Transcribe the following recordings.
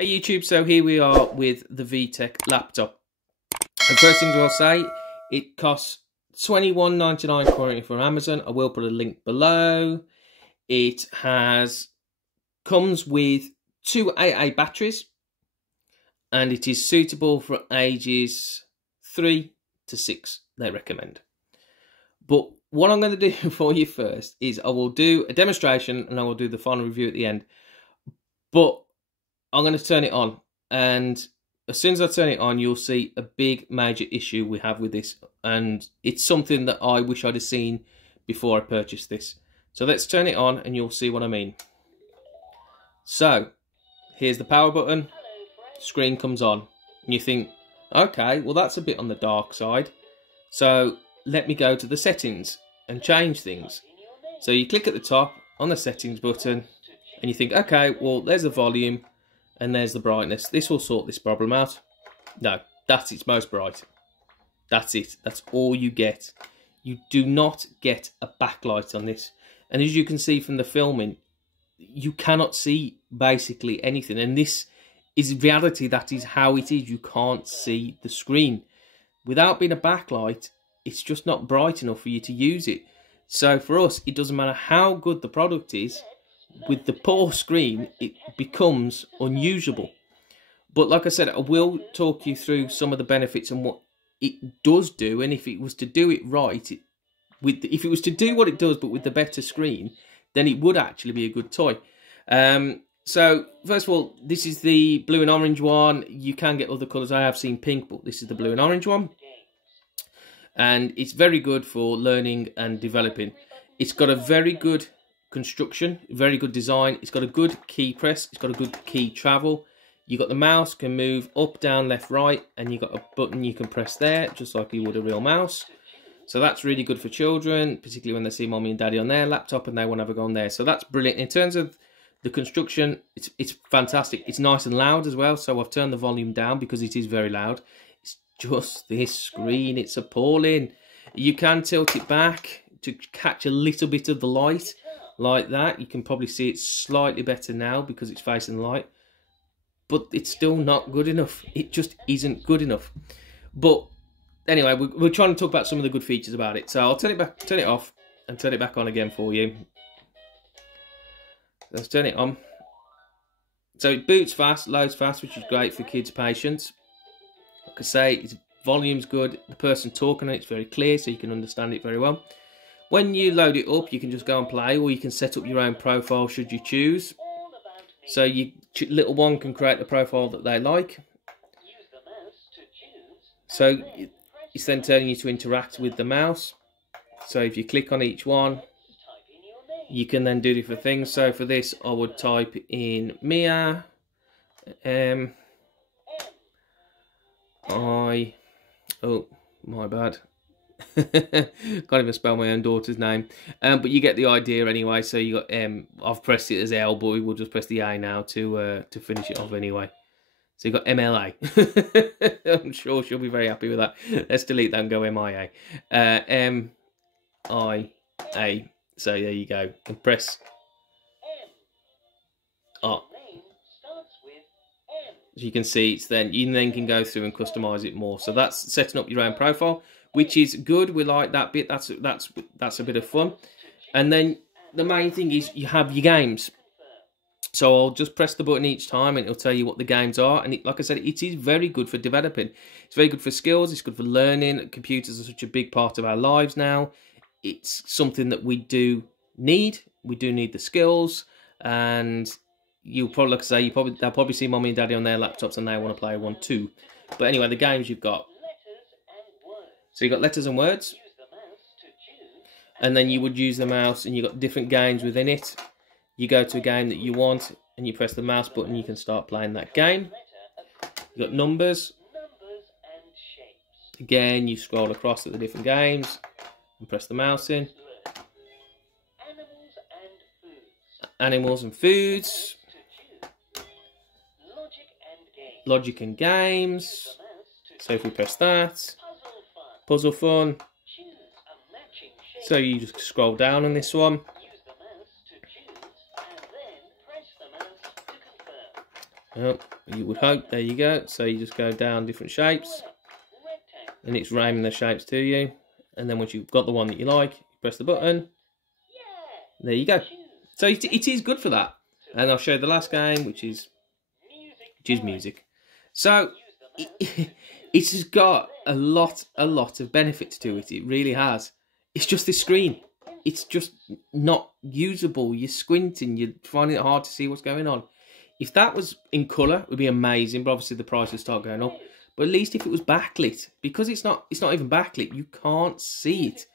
Hey YouTube, so here we are with the VTech laptop. The first thing I'll say, it costs $21.99 currently from Amazon. I will put a link below. It comes with two AA batteries, and it is suitable for ages 3 to 6, they recommend. But what I'm going to do for you first is I will do a demonstration and I will do the final review at the end. But I'm going to turn it on, and as soon as I turn it on, you'll see a big major issue we have with this, and it's something that I wish I'd have seen before I purchased this. So let's turn it on and you'll see what I mean. So here's the power button, screen comes on, and you think, okay, well that's a bit on the dark side, so let me go to the settings and change things. So you click at the top on the settings button and you think, okay, well there's the volume and there's the brightness. This will sort this problem out. No, that's its most bright. That's it. That's all you get. You do not get a backlight on this. And as you can see from the filming, you cannot see basically anything. And this is reality. That is how it is. You can't see the screen. Without being a backlight, it's just not bright enough for you to use it. So for us, it doesn't matter how good the product is. With the poor screen, it becomes unusable. But like I said, I will talk you through some of the benefits and what it does do, and if it was to do it right, if it was to do what it does but with the better screen, then it would actually be a good toy. So first of all, this is the blue and orange one. You can get other colours. I have seen pink, but this is the blue and orange one, and it's very good for learning and developing. It's got a very good construction, very good design. It's got a good key press, it's got a good key travel. You got the mouse can move up, down, left, right, and you got a button you can press there just like you would a real mouse. So that's really good for children, particularly when they see mommy and daddy on their laptop and they want to have a go on there. So that's brilliant. In terms of the construction, it's fantastic. It's nice and loud as well, so I've turned the volume down because it is very loud. It's just this screen, it's appalling. You can tilt it back to catch a little bit of the light like that. You can probably see it slightly better now because it's facing the light, but it's still not good enough. It just isn't good enough. But anyway, we're trying to talk about some of the good features about it. So I'll turn it off and turn it back on again for you. Let's turn it on. So it boots fast, loads fast, which is great for kids' patience. Like I say, its volume's good. The person talking on it's very clear, so you can understand it very well. When you load it up, you can just go and play, or you can set up your own profile should you choose. So your little one can create the profile that they like. So it's then telling you to interact with the mouse. So if you click on each one, you can then do different things. So for this, I would type in Mia. Oh, my bad. Can't even spell my own daughter's name, but you get the idea anyway. So you got I've pressed it as L, but we'll just press the A now to finish it off anyway. So you got MLA. I'm sure she'll be very happy with that. Let's delete that and go MIA. MIA. So there you go. And press R. As you can see, you then can go through and customize it more. So that's setting up your own profile, which is good. We like that bit. That's a bit of fun. And then the main thing is you have your games. So I'll just press the button each time and it'll tell you what the games are. And like I said, it is very good for developing. It's very good for skills. It's good for learning. Computers are such a big part of our lives now. It's something that we do need. We do need the skills, and you'll probably, like I say, they'll probably see mommy and daddy on their laptops and they want to play one too. But anyway, the games you've got. So you've got letters and words, and then you would use the mouse, and you've got different games within it. You go to a game that you want, and you press the mouse button, you can start playing that game. You've got numbers. Again, you scroll across at the different games and press the mouse in. Animals and foods. Logic and games. So if we press that. Puzzle fun. So you just scroll down on this one. Well, you would hope. There you go. So you just go down different shapes, and it's naming the shapes to you. And then once you've got the one that you like, you press the button. There you go. So it is good for that. And I'll show you the last game, which is music. So it has got a lot of benefits to it. It really has. It's just this screen. It's just not usable. You're squinting. You're finding it hard to see what's going on. If that was in colour, it would be amazing. But obviously the price would start going up. But at least if it was backlit, because it's not even backlit, you can't see it.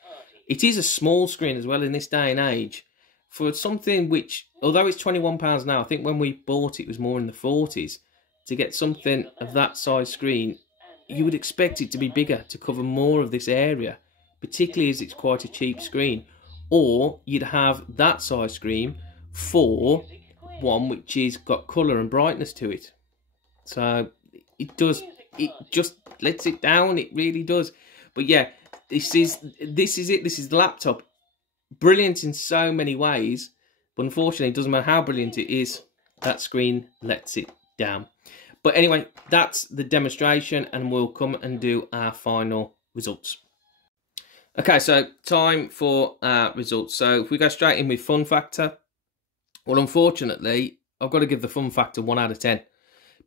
It is a small screen as well in this day and age. For something which, although it's £21 now, I think when we bought it was more in the 40s. To get something of that size screen, you would expect it to be bigger, to cover more of this area, particularly as it's quite a cheap screen. Or you'd have that size screen for one which is got colour and brightness to it. So it just lets it down, it really does. But yeah, this is it. This is the laptop. Brilliant in so many ways, but unfortunately it doesn't matter how brilliant it is, that screen lets it down. But anyway, that's the demonstration, and we'll come and do our final results. Okay, so time for our results. So if we go straight in with fun factor, well, unfortunately, I've got to give the fun factor 1 out of 10.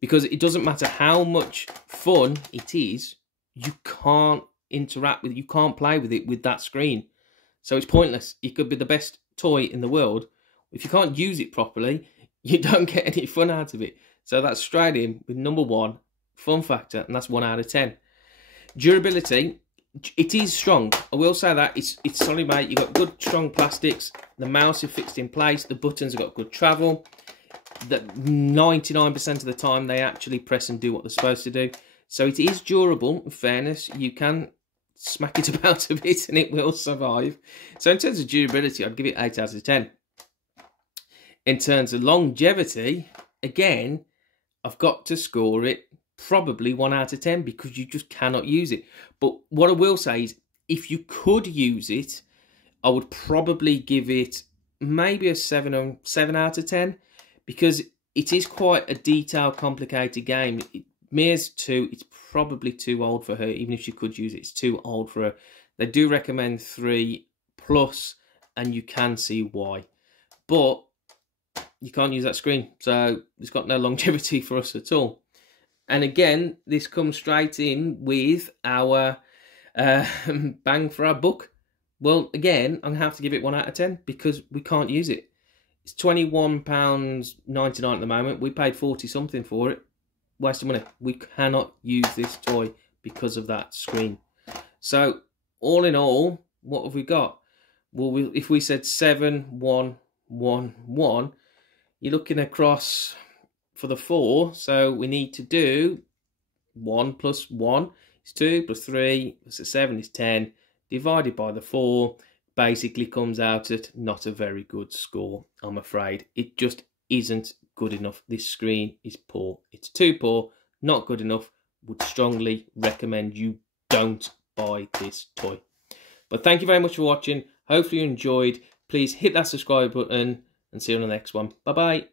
Because it doesn't matter how much fun it is, you can't interact with it, you can't play with it with that screen. So it's pointless. It could be the best toy in the world. If you can't use it properly, you don't get any fun out of it. So that's straight in with number 1, fun factor, and that's 1 out of 10. Durability, it is strong. I will say that it's solid, mate. You've got good, strong plastics. The mouse is fixed in place. The buttons have got good travel. That 99% of the time they actually press and do what they're supposed to do. So it is durable. In fairness, you can smack it about a bit and it will survive. So in terms of durability, I'd give it 8 out of 10. In terms of longevity, again, I've got to score it probably 1 out of 10 because you just cannot use it. But what I will say is, if you could use it, I would probably give it maybe a 7 out of 10 because it is quite a detailed, complicated game. Mia's 2, it's probably too old for her. Even if she could use it, it's too old for her. They do recommend 3+, and you can see why. But you can't use that screen, so it's got no longevity for us at all. And again, this comes straight in with our bang for our buck. Well, again, I'm going to have to give it 1 out of 10 because we can't use it. It's £21.99 at the moment. We paid 40 something for it. Waste of money. We cannot use this toy because of that screen. So, all in all, what have we got? Well, if we said 7, 1, 1, 1, you're looking across for the 4. So we need to do 1 plus 1 is 2, plus 3 plus 7 is 10. Divided by the 4 basically comes out at not a very good score, I'm afraid. It just isn't good enough. This screen is poor. It's too poor, not good enough. Would strongly recommend you don't buy this toy. But thank you very much for watching. Hopefully you enjoyed. Please hit that subscribe button and see you on the next one. Bye bye.